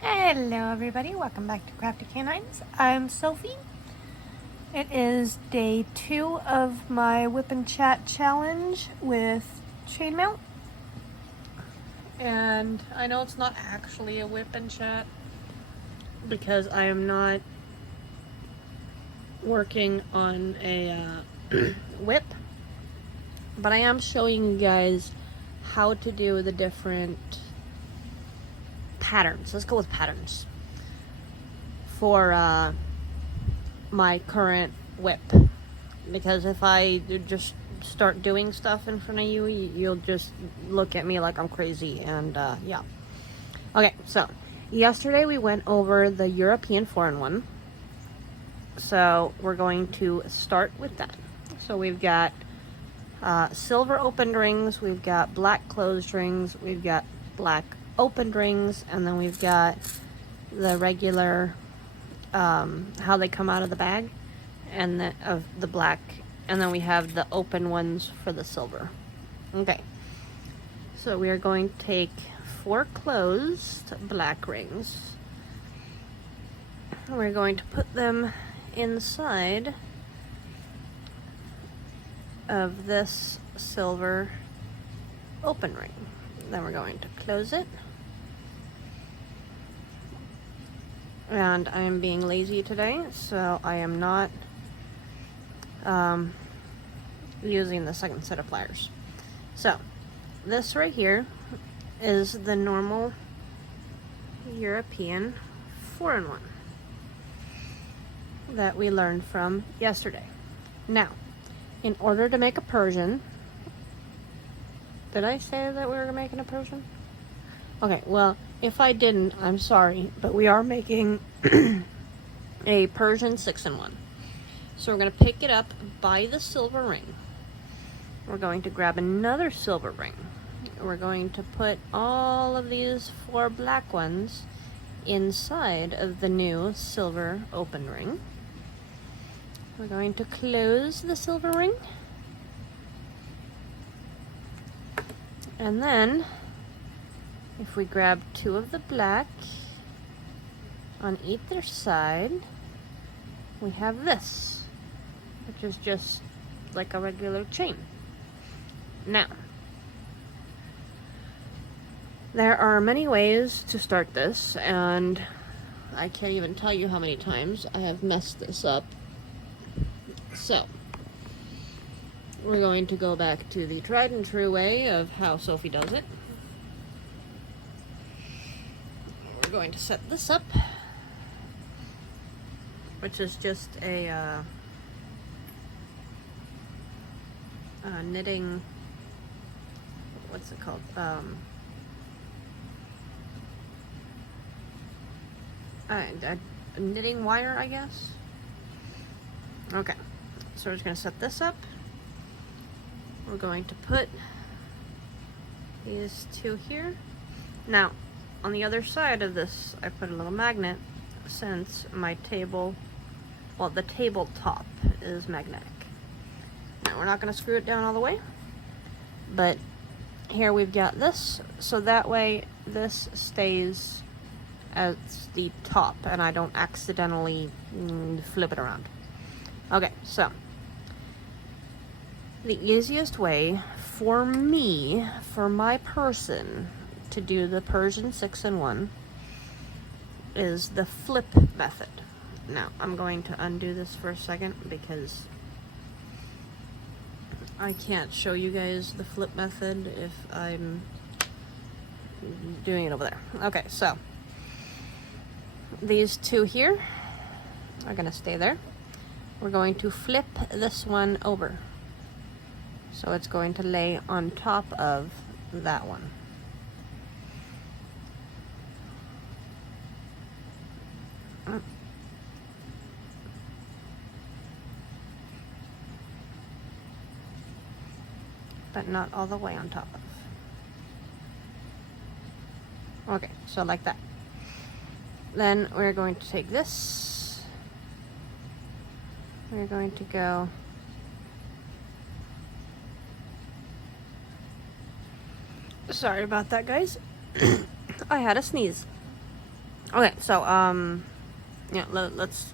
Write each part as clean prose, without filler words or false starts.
Hello everybody, welcome back to Crafty Canines. I'm Sophie. It is day 2 of my Wipnchat challenge with Chainmail. And I know it's not actually a Wipnchat because I am not working on a whip, but I am showing you guys how to do the different patterns. Let's go with patterns for my current whip, because if I just start doing stuff in front of you, you'll just look at me like I'm crazy. And yeah. Okay, so yesterday we went over the European 4-in-1, so we're going to start with that. So we've got silver opened rings, we've got black closed rings, we've got black opened rings, and then we've got the regular how they come out of the bag, and of the black, and then we have the open ones for the silver. Okay, so we are going to take 4 closed black rings. We're going to put them inside of this silver open ring. Then we're going to close it. And I am being lazy today, so I am not using the second set of pliers. So this right here is the normal European 4-in-1 that we learned from yesterday. Now, in order to make a Persian, did I say that we were making a Persian? Okay, well, if I didn't, I'm sorry, but we are making a Persian 6-in-1. So we're going to pick it up by the silver ring. We're going to grab another silver ring. We're going to put all of these 4 black ones inside of the new silver open ring. We're going to close the silver ring. And then, if we grab 2 of the black on either side, we have this, which is just like a regular chain. Now, there are many ways to start this, and I can't even tell you how many times I have messed this up. So, we're going to go back to the tried and true way of how Sophie does it. We're going to set this up, which is just a knitting, what's it called? A knitting wire, I guess. Okay, so we're just going to set this up. We're going to put these 2 here. Now, on the other side of this, I put a little magnet, since my table, well, the tabletop is magnetic. Now, we're not going to screw it down all the way, but here we've got this, so that way this stays as the top and I don't accidentally flip it around. Okay, so the easiest way for me, for my person, to do the Persian 6-in-1 is the flip method. Now, I'm going to undo this for a second because I can't show you guys the flip method if I'm doing it over there. Okay, so these 2 here are going to stay there. We're going to flip this one over. So it's going to lay on top of that one. But not all the way on top of. Okay, so like that. Then we're going to take this. We're going to go sorry about that, guys. I had a sneeze. Okay, so, yeah, let's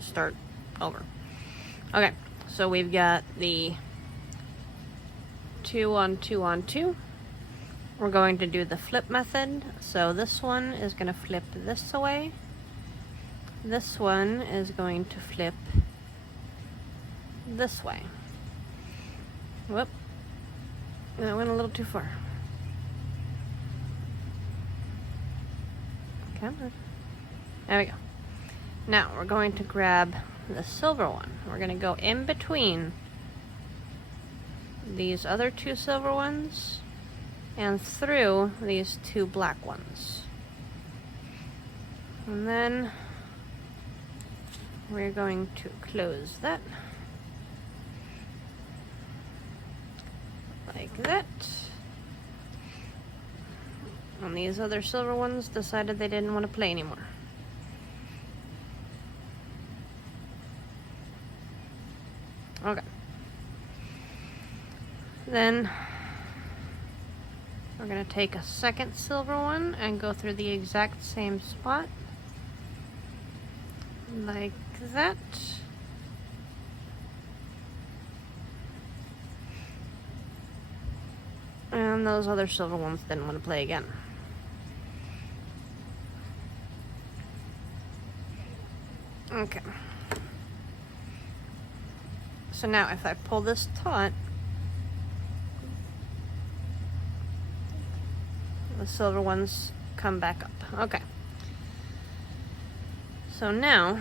start over. Okay, so we've got the 2 on 2 on 2. We're going to do the flip method. So this one is going to flip this way. This one is going to flip this way. Whoop. That went a little too far. Come on. There we go. Now we're going to grab the silver one. We're going to go in between these other 2 silver ones and through these 2 black ones. And then we're going to close that like that. And these other silver ones decided they didn't want to play anymore. Okay. Then we're going to take a second silver one and go through the exact same spot. Like that. And those other silver ones didn't want to play again. Okay. So now if I pull this taut, the silver ones come back up. Okay. So now,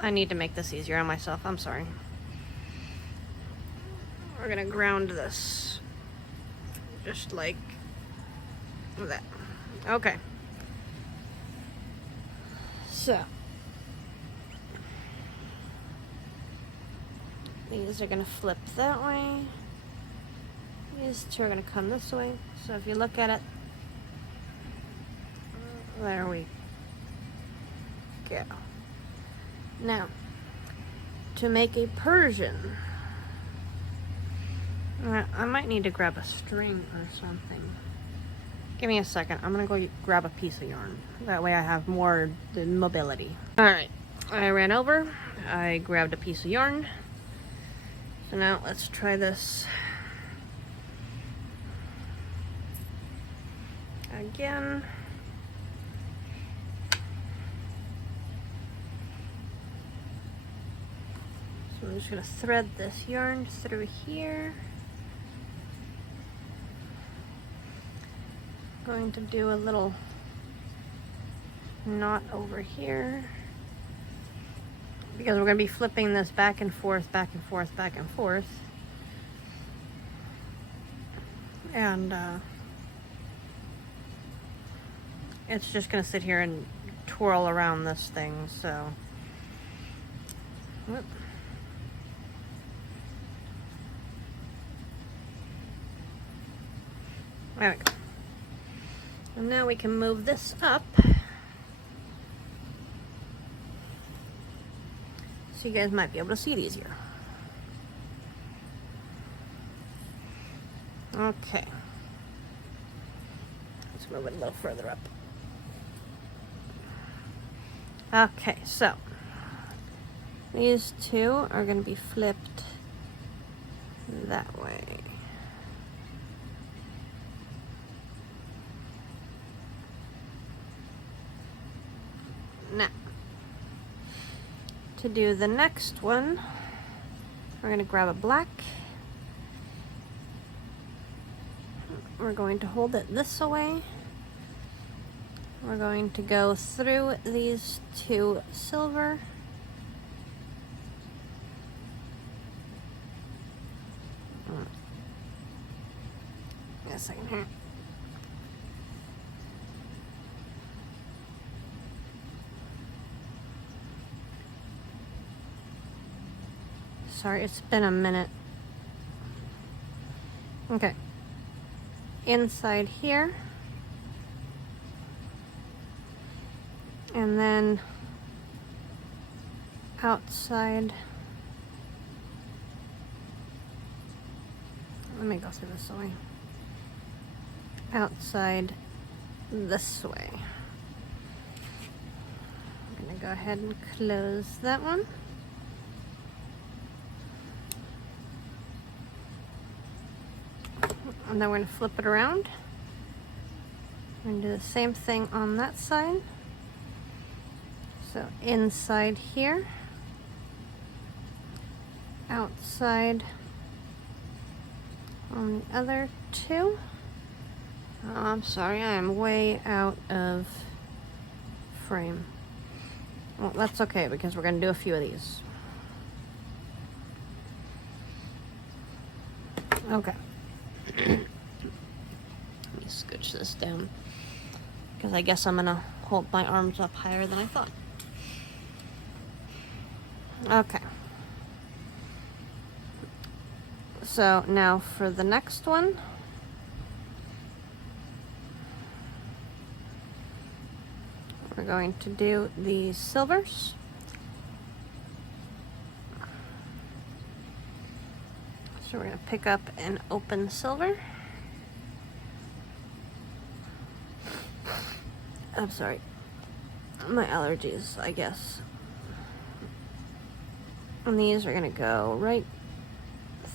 I need to make this easier on myself. I'm sorry. We're gonna ground this. Just like that. Okay. So, these are gonna flip that way. These 2 are gonna come this way. So if you look at it, there we go. Now, to make a Persian, I might need to grab a string or something. Give me a second. I'm gonna go grab a piece of yarn. That way I have more mobility. Alright, I ran over. I grabbed a piece of yarn. So now let's try this again. So I'm just gonna thread this yarn through here. Going to do a little knot over here because we're going to be flipping this back and forth, back and forth, back and forth. And it's just going to sit here and twirl around this thing, so whoop. There we go. And now we can move this up so you guys might be able to see it easier. Okay. Let's move it a little further up. Okay, so these 2 are going to be flipped that way. Now, to do the next one, we're going to grab a black. We're going to hold it this way. We're going to go through these 2 silver. Wait a second here. Sorry, it's been a minute. Okay. Inside here. And then outside. Let me go through this way. Outside this way. I'm gonna go ahead and close that one. And then we're gonna flip it around. We're gonna do the same thing on that side. So inside here, outside on the other two. Oh, I'm sorry, I am way out of frame. Well, that's okay because we're gonna do a few of these. Okay. Let me scooch this down because I guess I'm gonna hold my arms up higher than I thought. Okay. So now for the next one, we're going to do the silvers. So we're going to pick up an open silver. I'm sorry, my allergies, I guess. And these are going to go right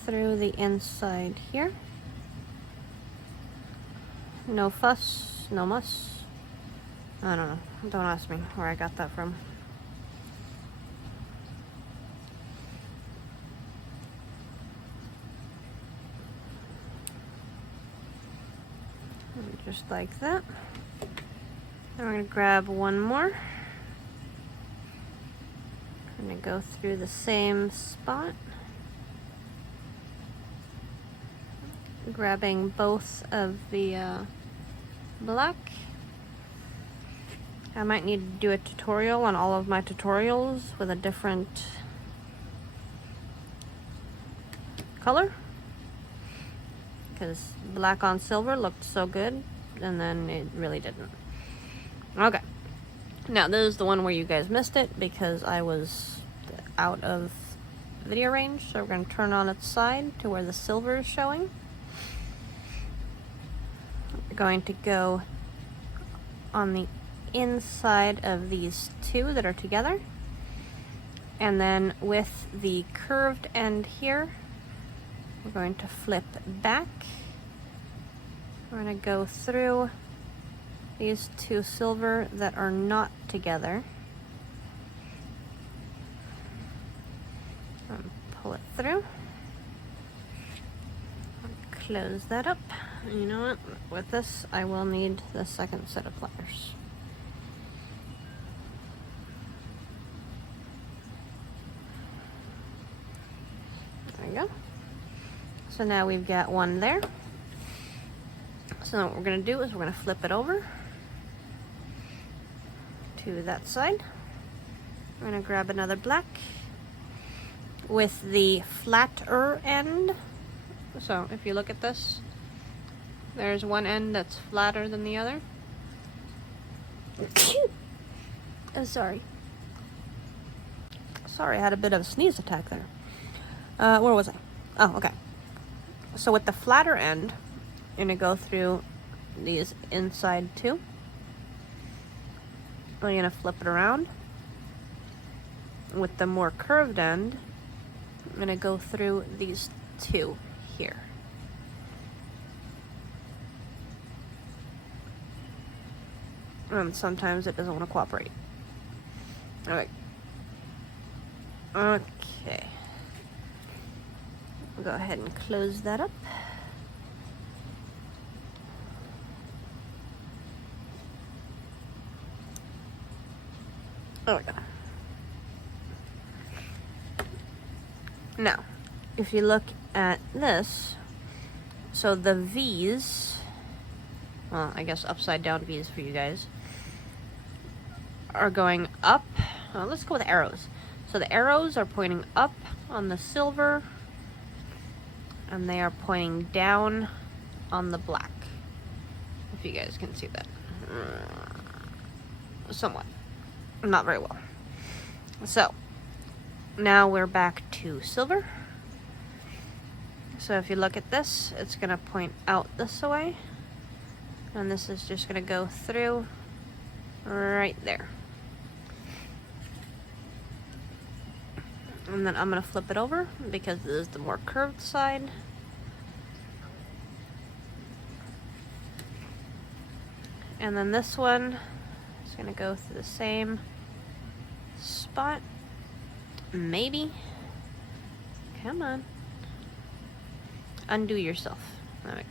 through the inside here. No fuss, no muss. I don't know. Don't ask me where I got that from. Just like that. Then we're going to grab one more. I'm going to go through the same spot, grabbing both of the black. I might need to do a tutorial on all of my tutorials with a different color, because black on silver looked so good and then it really didn't. Okay, now this is the one where you guys missed it because I was out of video range, so we're going to turn on its side to where the silver is showing. We're going to go on the inside of these two that are together, and then with the curved end here, we're going to flip back. We're going to go through these two silver that are not together and pull it through. Close that up. And you know what? With this, I will need the second set of pliers. There you go. So now we've got one there. So what we're going to do is we're going to flip it over to that side. We're going to grab another black with the flatter end. So if you look at this, there's one end that's flatter than the other. Oh, sorry. Sorry, I had a bit of a sneeze attack there. Where was I? Oh, okay. So with the flatter end, you're going to go through these inside two. You're going to flip it around. With the more curved end, I'm going to go through these two here. And sometimes it doesn't want to cooperate. Alright. Okay. We'll go ahead and close that up. There we go. Now, if you look at this, so the V's, well, I guess upside down V's for you guys, are going up. Well, let's go with arrows. So the arrows are pointing up on the silver, and they are pointing down on the black. If you guys can see that. Somewhat. Not very well. So, now we're back to silver. So if you look at this, it's going to point out this way. And this is just gonna go through right there. And then I'm gonna flip it over because this is the more curved side. And then this one is gonna go through the same spot. Maybe. Come on. Undo yourself. There we go.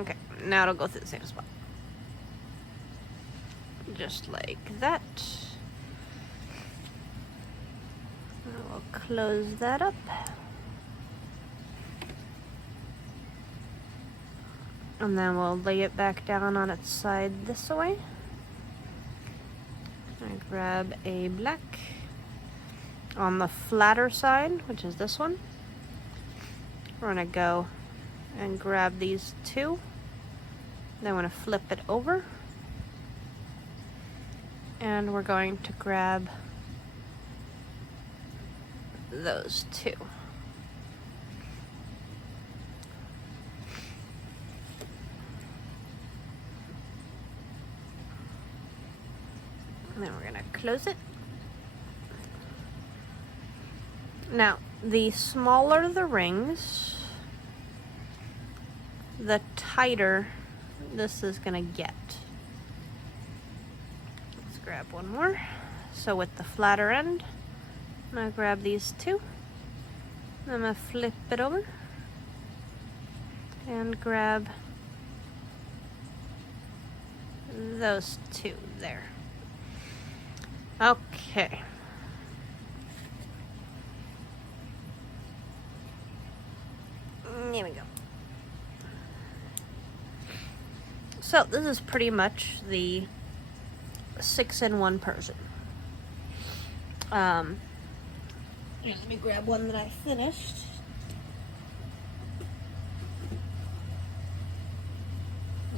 Okay, now it'll go through the same spot. Just like that. We'll close that up. And then we'll lay it back down on its side this way. I grab a black on the flatter side, which is this one. We're gonna go and grab these two. Then we're gonna flip it over. And we're going to grab those two. And then we're gonna close it. Now, the smaller the rings, the tighter this is gonna get. Let's grab one more. So with the flatter end, I'm gonna grab these two. I'm gonna flip it over and grab those two there. Okay. There we go. So this is pretty much the 6-in-1 Persian. Let me grab one that I finished.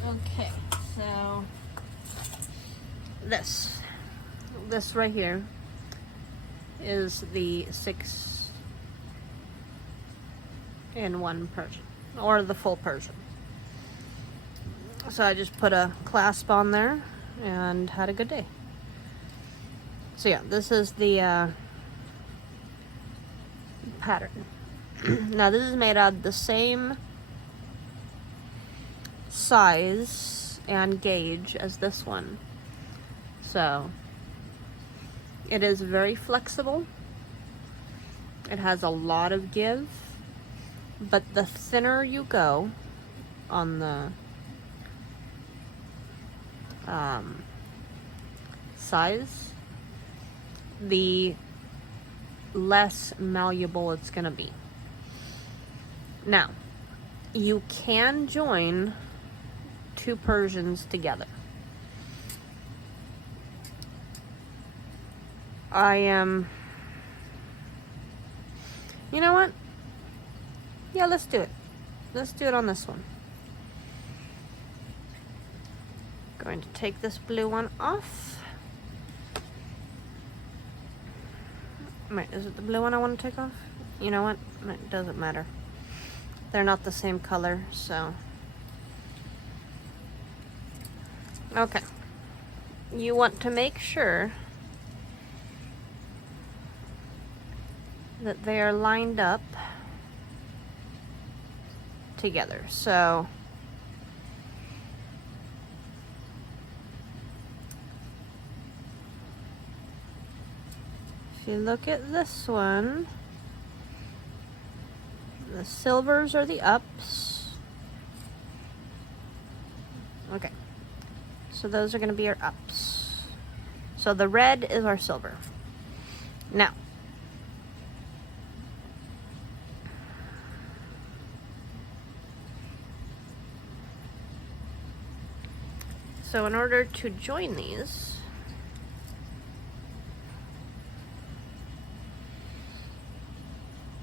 Okay, so this right here is the 6-in-1 Persian, or the full Persian. So I just put a clasp on there and had a good day. So yeah, this is the pattern. Now this is made out of the same size and gauge as this one. So it is very flexible. It has a lot of give, but the thinner you go on the size, the less malleable it's gonna be. Now, you can join two Persians together. You know what? Yeah, let's do it. Let's do it on this one. Going to take this blue one off. Wait, is it the blue one I want to take off? You know what? It doesn't matter. They're not the same color, so. Okay. You want to make sure that they are lined up together. So if you look at this one, the silvers are the ups. Okay, so those are going to be our ups. So the red is our silver. Now, so in order to join these,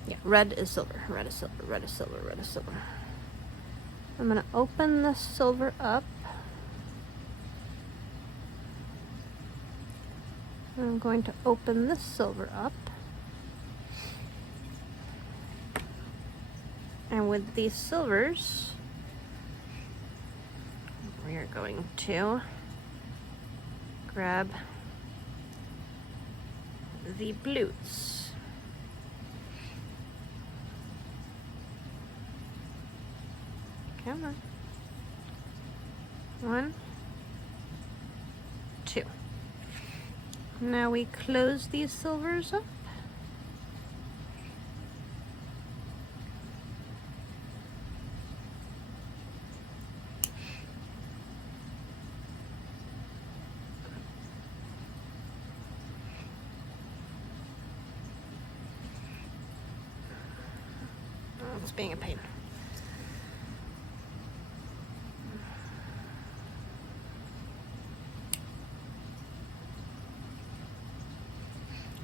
yeah, red is silver, red is silver, red is silver, red is silver. I'm gonna open the silver up. I'm going to open this silver up. And with these silvers, we are going to grab the blues. Come on. 1, 2. Now we close these silvers up. Oh, it's being a pain.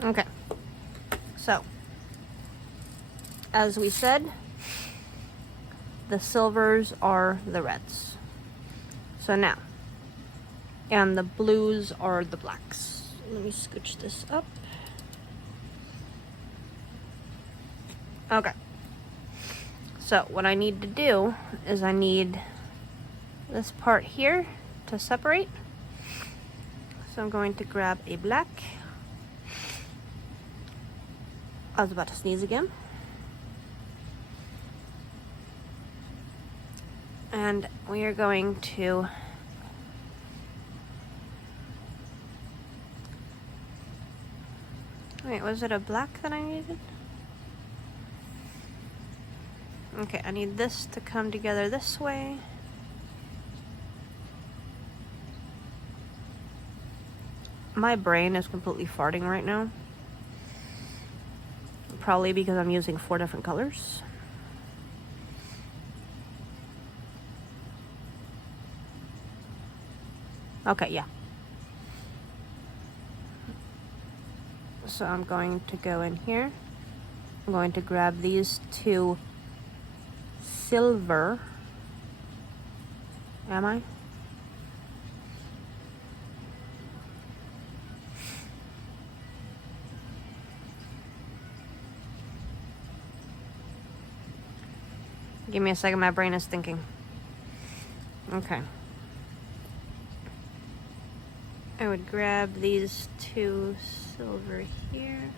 Okay, so as we said, the silvers are the reds. So now, and the blues are the blacks. Let me scooch this up. Okay, so what I need to do is I need this part here to separate. So I'm going to grab a black. I was about to sneeze again. And we are going to wait, was it a black that I needed? Okay, I need this to come together this way. My brain is completely farting right now. Probably because I'm using 4 different colors. Okay, yeah. So I'm going to go in here. I'm going to grab these 2 silver. Am I? Give me a second, my brain is thinking. Okay. I would grab these 2 silver here.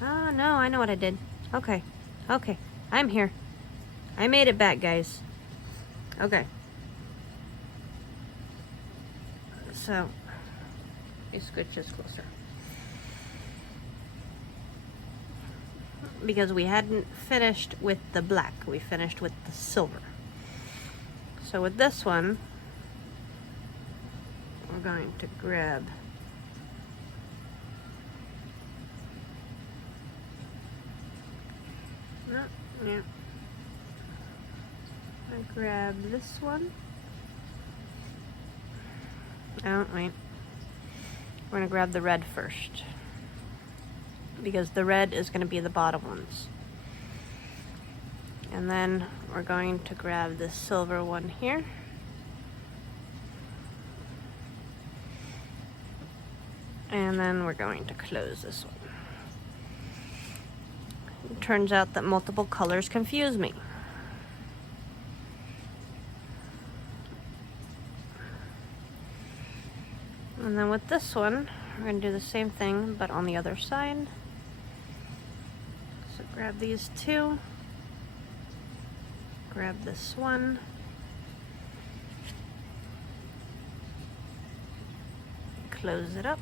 Oh, no, I know what I did. Okay. Okay. I'm here. I made it back, guys. Okay. So, let me scooch this closer. Because we hadn't finished with the black, we finished with the silver. So with this one, we're going to grab I grab this one. Oh, wait. We're gonna grab the red first, because the red is going to be the bottom ones. And then we're going to grab this silver one here. And then we're going to close this one. It turns out that multiple colors confuse me. And then with this one, we're going to do the same thing, but on the other side. So grab these 2. Grab this one. Close it up.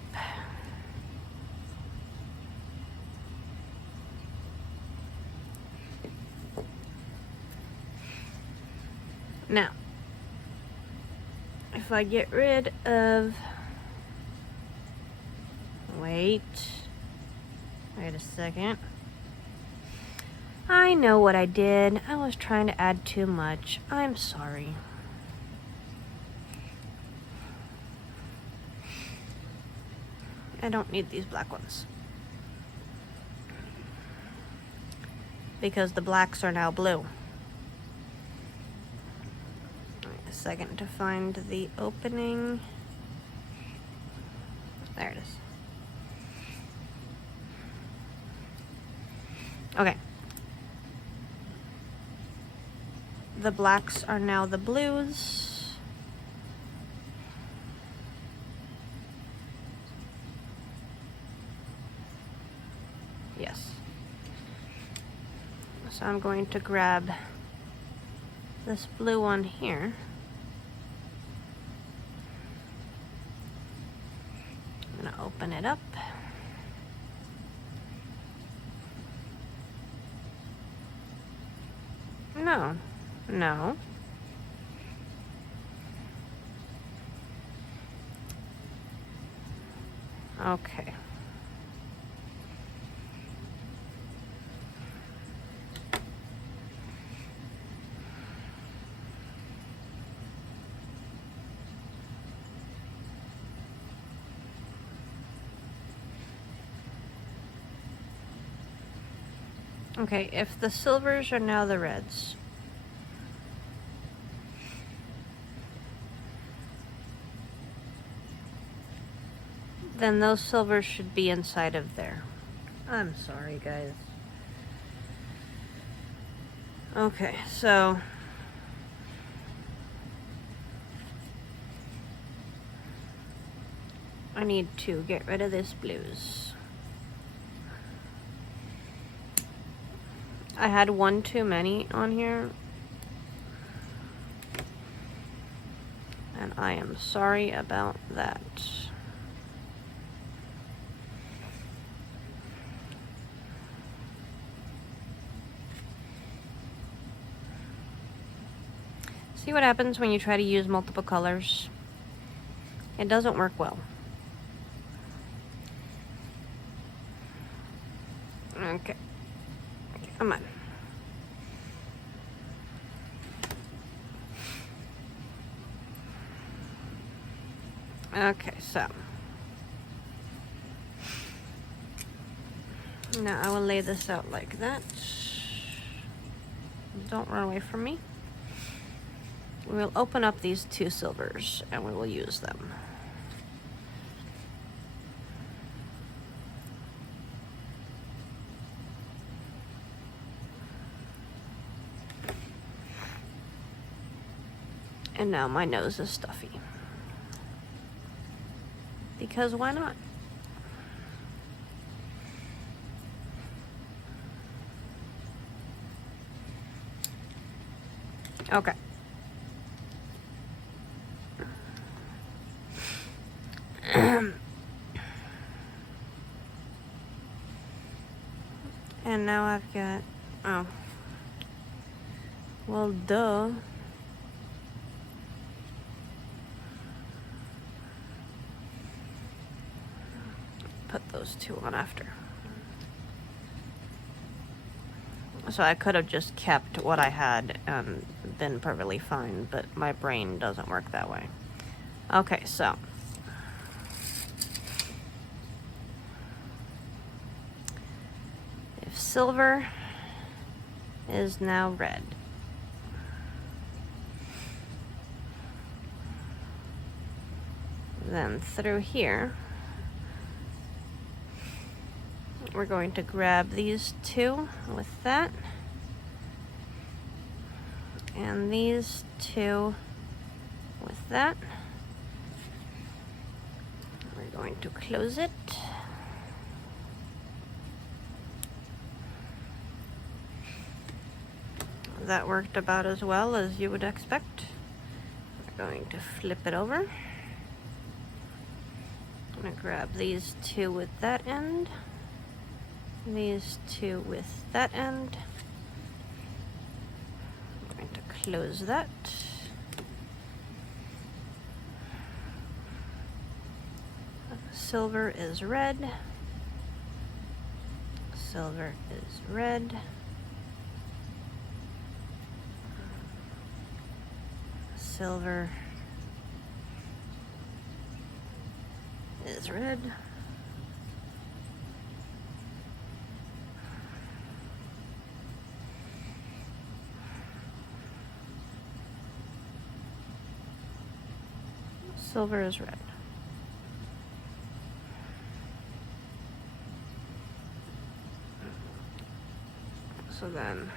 Now, if I get rid of, wait a second. I know what I did. I was trying to add too much. I'm sorry. I don't need these black ones, because the blacks are now blue. Wait a second to find the opening. There it is. Okay. The blacks are now the blues. So I'm going to grab this blue one here. I'm gonna open it up. No, no. Okay. Okay, if the silvers are now the reds, then those silvers should be inside of there. I'm sorry, guys. Okay, so I need to get rid of this blues. I had one too many on here, and I am sorry about that. See what happens when you try to use multiple colors? It doesn't work well. Okay. Come on. Okay, so now I will lay this out like that. Don't run away from me. We will open up these two silvers and we will use them. And now my nose is stuffy. Because why not? Okay. And now I've got, oh, well, duh. Put those two on after. So I could have just kept what I had and been perfectly fine, but my brain doesn't work that way. Okay, so if silver is now red, then through here we're going to grab these two with that, and these two with that. We're going to close it. That worked about as well as you would expect. We're going to flip it over. I'm going to grab these two with that end, these two with that end. I'm going to close that. Silver is red. Silver is red. Silver is red. Silver is red. So then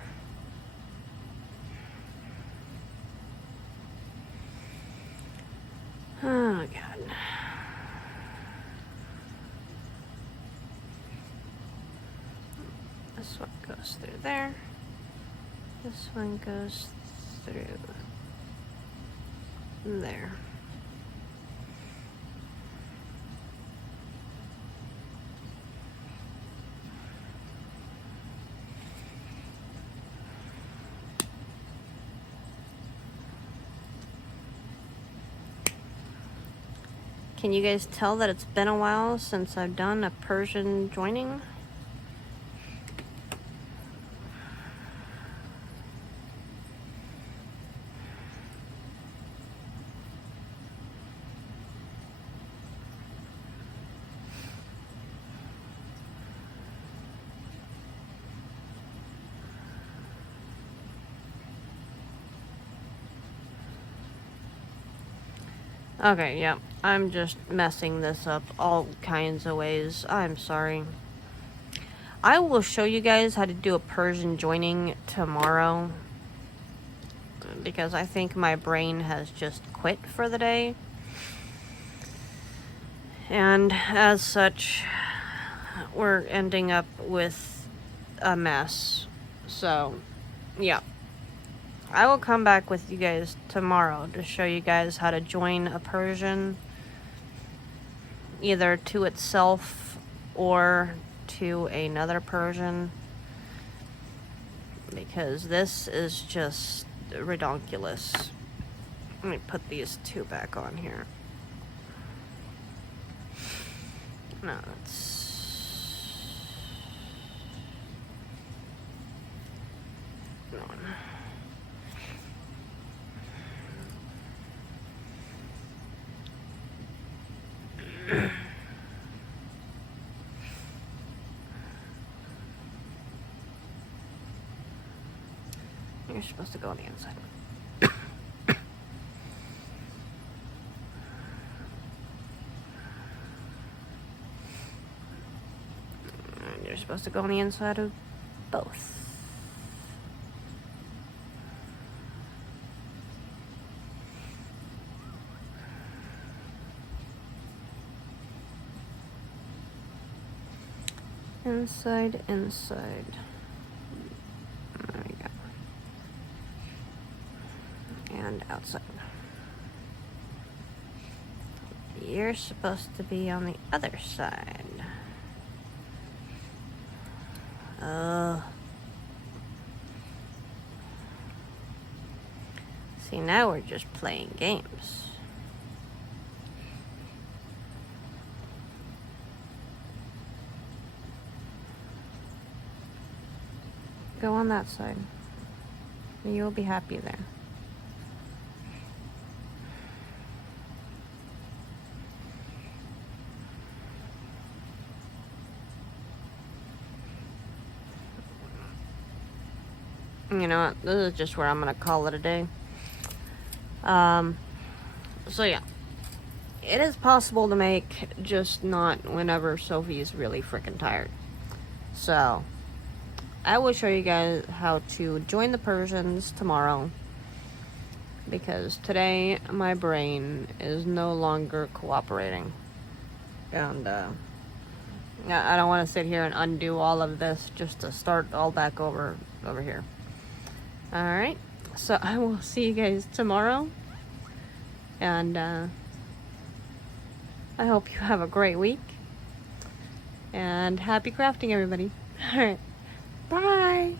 oh God. This one goes through there. This one goes through there. Can you guys tell that it's been a while since I've done a Persian joining? Okay, yeah, I'm just messing this up all kinds of ways. I'm sorry. I will show you guys how to do a Persian joining tomorrow, because I think my brain has just quit for the day. And as such, we're ending up with a mess. So, yeah. I will come back with you guys tomorrow to show you guys how to join a Persian, either to itself or to another Persian, because this is just redonkulous. Let me put these two back on here. No, it's... no. You're supposed to go on the inside. And you're supposed to go on the inside of both. Inside, inside. There we go. And outside. You're supposed to be on the other side. See, now we're just playing games. Go on that side. You will be happy there. You know what? This is just where I'm gonna call it a day. So yeah. It is possible to make, just not whenever Sophie's really freaking tired. So, I will show you guys how to join the Persians tomorrow, because today my brain is no longer cooperating. And, I don't want to sit here and undo all of this just to start all back over here. Alright, so I will see you guys tomorrow, and I hope you have a great week, and happy crafting, everybody. Alright, bye!